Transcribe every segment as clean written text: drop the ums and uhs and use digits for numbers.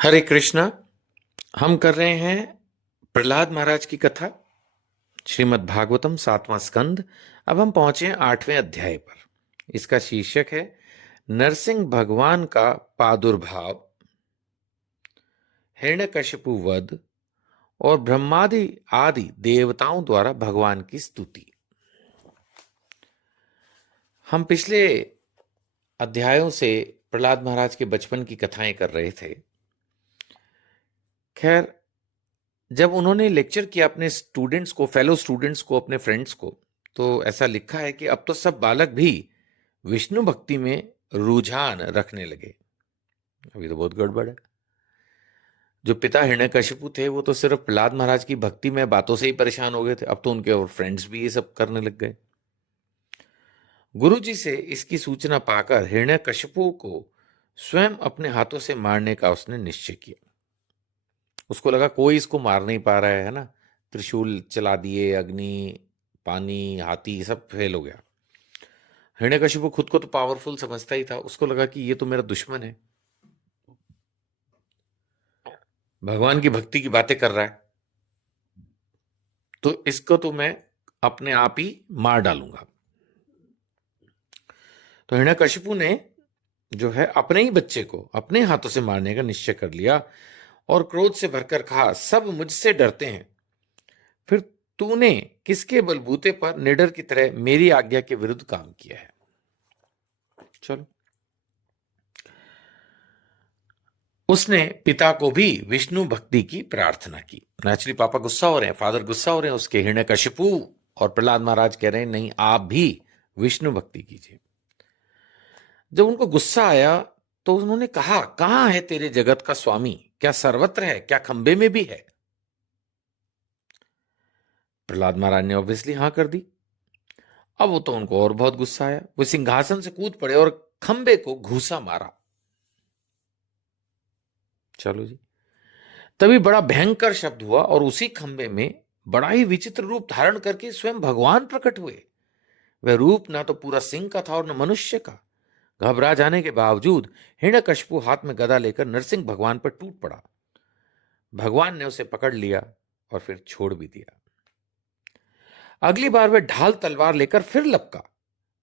हरे कृष्णा। हम कर रहे हैं प्रहलाद महाराज की कथा, श्रीमद् भागवतम 7वां स्कंद। अब हम पहुंचे हैं 8वें अध्याय पर। इसका शीर्षक है नरसिंह भगवान का प्रादुर्भाव, हिरण्यकशिपु वध और ब्रह्मादि आदि देवताओं द्वारा भगवान की स्तुति। हम पिछले अध्यायों से प्रहलाद महाराज के बचपन की कथाएं कर रहे थे। खैर, जब उन्होंने लेक्चर किया अपने स्टूडेंट्स को, फेलो स्टूडेंट्स को, अपने फ्रेंड्स को, तो ऐसा लिखा है कि अब तो सब बालक भी विष्णु भक्ति में रुझान रखने लगे। अभी तो बहुत गड़बड़ है। जो पिता हिरण्यकशिपु थे वो तो सिर्फ प्रहलाद महाराज की भक्ति में बातों से ही परेशान हो गए थे, अब तो उनके और फ्रेंड्स भी ये सब करने लग गए। गुरु जी से इसकी सूचना पाकर हिरण्यकशिपु को स्वयं अपने हाथों से मारने का उसने निश्चय किया। उसको लगा कोई इसको मार नहीं पा रहा है ना, त्रिशूल चला दिए, अग्नि, पानी, हाथी, सब फेल हो गया। हिरण्यकशिपु खुद को तो पावरफुल समझता ही था। उसको लगा कि ये तो मेरा दुश्मन है, भगवान की भक्ति की बातें कर रहा है, तो इसको तो मैं अपने आप ही मार डालूंगा। तो हिरण्यकशिपु ने जो है अपने ही बच्चे को अपने हाथों से मारने का निश्चय कर लिया और क्रोध से भरकर कहा, सब मुझसे डरते हैं, फिर तूने किसके बलबूते पर निडर की तरह मेरी आज्ञा के विरुद्ध काम किया है। चलो, उसने पिता को भी विष्णु भक्ति की प्रार्थना की। नेचुरली पापा गुस्सा हो रहे हैं, फादर गुस्सा हो रहे हैं उसके। हिरण्यकशिपु और प्रहलाद महाराज कह रहे हैं नहीं, आप भी विष्णु भक्ति कीजिए। जब उनको गुस्सा आया तो उन्होंने कहा, कहां है तेरे जगत का स्वामी? क्या सर्वत्र है? क्या खंबे में भी है? प्रहलाद महाराज ने ऑब्वियसली हां कर दी। अब वो तो उनको और बहुत गुस्सा आया। वो सिंहासन से कूद पड़े और खंबे को घूसा मारा। चलो जी, तभी बड़ा भयंकर शब्द हुआ और उसी खंबे में बड़ा ही विचित्र रूप धारण करके स्वयं भगवान प्रकट हुए। वह रूप ना तो पूरा सिंह का था और न मनुष्य का। घबरा जाने के बावजूद हिरण्यकशिपु हाथ में गदा लेकर नरसिंह भगवान पर टूट पड़ा। भगवान ने उसे पकड़ लिया और फिर छोड़ भी दिया। अगली बार वह ढाल तलवार लेकर फिर लपका।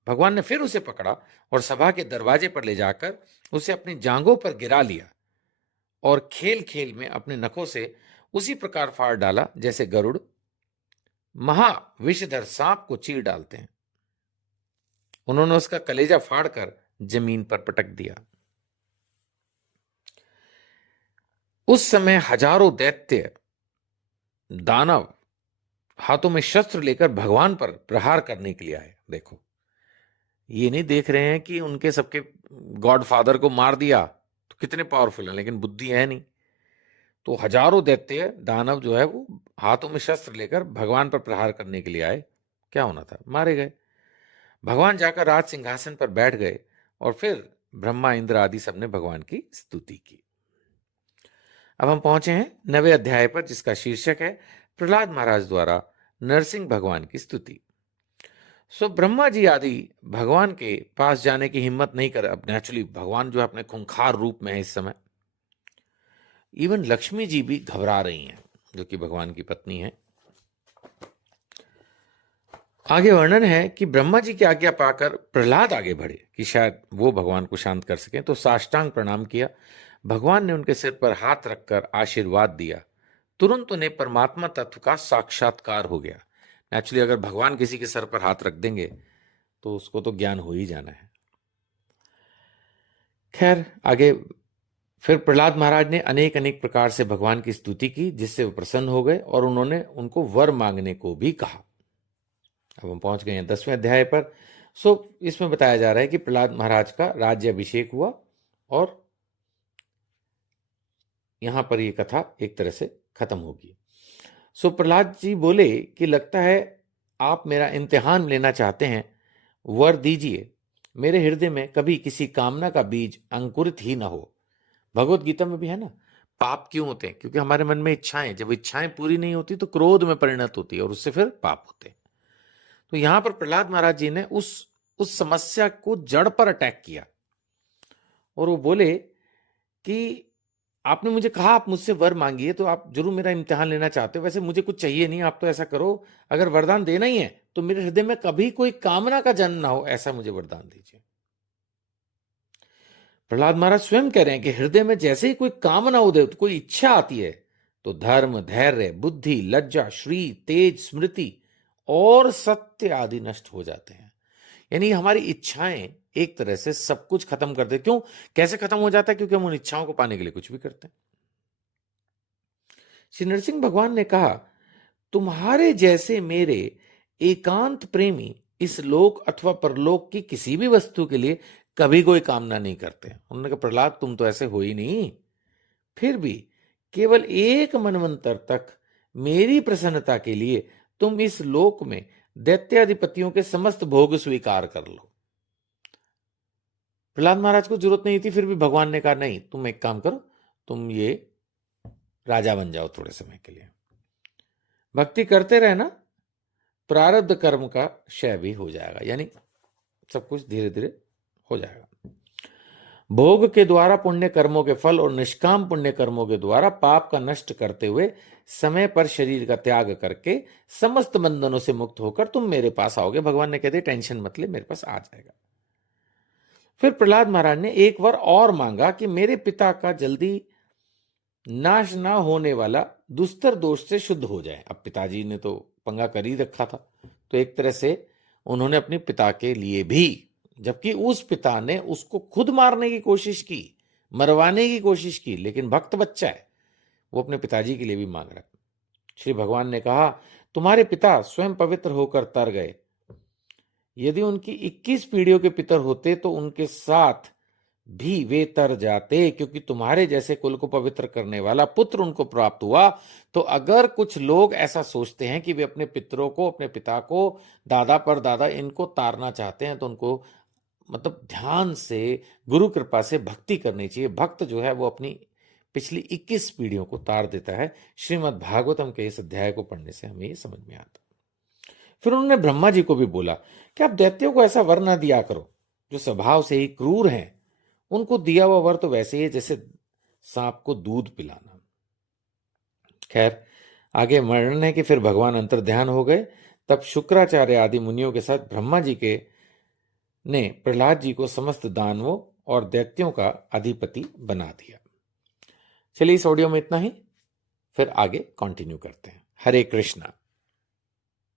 भगवान ने फिर उसे पकड़ा और सभा के दरवाजे पर ले जाकर उसे अपनी जांघों पर गिरा लिया और खेल खेल में अपने नखों से उसी प्रकार फाड़ डाला जैसे गरुड़ महा विषधर सांप को चीर डालते हैं। उन्होंने उसका कलेजा फाड़कर जमीन पर पटक दिया। उस समय हजारों दैत्य दानव हाथों में शस्त्र लेकर भगवान पर प्रहार करने के लिए आए। देखो, ये नहीं देख रहे हैं कि उनके सबके गॉडफादर को मार दिया तो कितने पावरफुल हैं, लेकिन बुद्धि है नहीं। तो हजारों दैत्य दानव जो है वो हाथों में शस्त्र लेकर भगवान पर प्रहार करने के लिए आए। क्या होना था? मारे गए। भगवान जाकर राज सिंहासन पर बैठ गए और फिर ब्रह्मा, इंद्र आदि सबने भगवान की स्तुति की। अब हम पहुंचे हैं 9वें अध्याय पर, जिसका शीर्षक है प्रहलाद महाराज द्वारा नरसिंह भगवान की स्तुति। सो ब्रह्मा जी आदि भगवान के पास जाने की हिम्मत नहीं कर। अब नेचुरली भगवान जो है अपने खूंखार रूप में है इस समय। इवन लक्ष्मी जी भी घबरा रही हैं, जो कि भगवान की पत्नी है। आगे वर्णन है कि ब्रह्मा जी की आज्ञा पाकर प्रहलाद आगे बढ़े कि शायद वो भगवान को शांत कर सकें, तो साष्टांग प्रणाम किया। भगवान ने उनके सिर पर हाथ रखकर आशीर्वाद दिया। तुरंत उन्हें परमात्मा तत्व का साक्षात्कार हो गया। नेचुरली अगर भगवान किसी के सर पर हाथ रख देंगे तो उसको तो ज्ञान हो ही जाना है। खैर, आगे फिर प्रहलाद महाराज ने अनेक अनेक प्रकार से भगवान की स्तुति की, जिससे वो प्रसन्न हो गए और उन्होंने उनको वर मांगने को भी कहा। अब हम पहुंच गए हैं 10वें अध्याय पर। इसमें बताया जा रहा है कि प्रहलाद महाराज का राज्य अभिषेक हुआ और यहां पर यह कथा एक तरह से खत्म होगी। प्रहलाद जी बोले कि लगता है आप मेरा इम्तिहान लेना चाहते हैं, वर दीजिए मेरे हृदय में कभी किसी कामना का बीज अंकुरित ही ना हो। भगवत गीता में भी है ना, पाप क्यों होते हैं? क्योंकि हमारे मन में इच्छाएं, जब इच्छाएं पूरी नहीं होती तो क्रोध में परिणत होती है और उससे फिर पाप होते हैं। तो यहां पर प्रहलाद महाराज जी ने उस समस्या को जड़ पर अटैक किया और वो बोले कि आपने मुझे कहा आप मुझसे वर मांगिए, तो आप जरूर मेरा इम्तिहान लेना चाहते हो। वैसे मुझे कुछ चाहिए नहीं, आप तो ऐसा करो, अगर वरदान देना ही है तो मेरे हृदय में कभी कोई कामना का जन्म ना हो, ऐसा मुझे वरदान दीजिए। प्रहलाद महाराज स्वयं कह रहे हैं कि हृदय में जैसे ही कोई कामना उदय, कोई इच्छा आती है, तो धर्म, धैर्य, बुद्धि, लज्जा, श्री, तेज, स्मृति और सत्य आदि नष्ट हो जाते हैं। यानी हमारी इच्छाएं एक तरह से सब कुछ खत्म कर दे। क्यों, कैसे खत्म हो जाता है? क्योंकि हम उन इच्छाओं को पाने के लिए कुछ भी करते हैं। श्री नरसिंह भगवान ने कहा, तुम्हारे जैसे मेरे एकांत प्रेमी इस लोक अथवा परलोक की किसी भी वस्तु के लिए कभी कोई कामना नहीं करते। उन्होंने कहा, प्रहलाद तुम तो ऐसे हो ही नहीं, फिर भी केवल एक मनवंतर तक मेरी प्रसन्नता के लिए तुम इस लोक में दैत्याधिपतियों के समस्त भोग स्वीकार कर लो। प्रहलाद महाराज को जरूरत नहीं थी, फिर भी भगवान ने कहा, नहीं, तुम एक काम करो, तुम ये राजा बन जाओ थोड़े समय के लिए। भक्ति करते रहना, प्रारब्ध कर्म का क्षय भी हो जाएगा, यानी सब कुछ धीरे धीरे हो जाएगा। भोग के द्वारा पुण्य कर्मों के फल और निष्काम पुण्य कर्मों के द्वारा पाप का नष्ट करते हुए समय पर शरीर का त्याग करके समस्त बंधनों से मुक्त होकर तुम मेरे पास आओगे। भगवान ने कहते, टेंशन मत ले, मेरे पास आ जाएगा। फिर प्रहलाद महाराज ने एक बार और मांगा कि मेरे पिता का जल्दी नाश ना होने वाला दुस्तर दोष से शुद्ध हो जाए। अब पिताजी ने तो पंगा कर ही रखा था, तो एक तरह से उन्होंने अपने पिता के लिए भी, जबकि उस पिता ने उसको खुद मारने की कोशिश की, मरवाने की कोशिश की, लेकिन भक्त बच्चा है, वो अपने पिताजी के लिए भी मांग रहा। श्री भगवान ने कहा, तुम्हारे पिता स्वयं पवित्र होकर तर गए, यदि उनकी 21 पीढ़ियों के पितर होते तो उनके साथ भी वे तर जाते, क्योंकि तुम्हारे जैसे कुल को पवित्र करने वाला पुत्र उनको प्राप्त हुआ। तो अगर कुछ लोग ऐसा सोचते हैं कि वे अपने पितरों को, अपने पिता को, दादा पर दादा इनको तारना चाहते हैं, तो उनको मतलब ध्यान से गुरु कृपा से भक्ति करनी चाहिए। भक्त जो है वो अपनी पिछली 21 पीढ़ियों को तार देता है। श्रीमद् भागवतम के इस अध्याय को पढ़ने से हमें ये समझ में आता। फिर उन्होंने ब्रह्मा जी को भी बोला कि आप दैत्यों को ऐसा वर न दिया करो जो स्वभाव से ही क्रूर हैं। उनको दिया हुआ वर तो वैसे ही है जैसे सांप को दूध पिलाना। खैर, आगे वर्णन है कि फिर भगवान अंतर ध्यान हो गए। तब शुक्राचार्य आदि मुनियों के साथ ब्रह्मा जी के ने प्रहलाद जी को समस्त दानवों और दैत्यों का अधिपति बना दिया। चलिए, इस ऑडियो में इतना ही, फिर आगे कंटिन्यू करते हैं। हरे कृष्णा।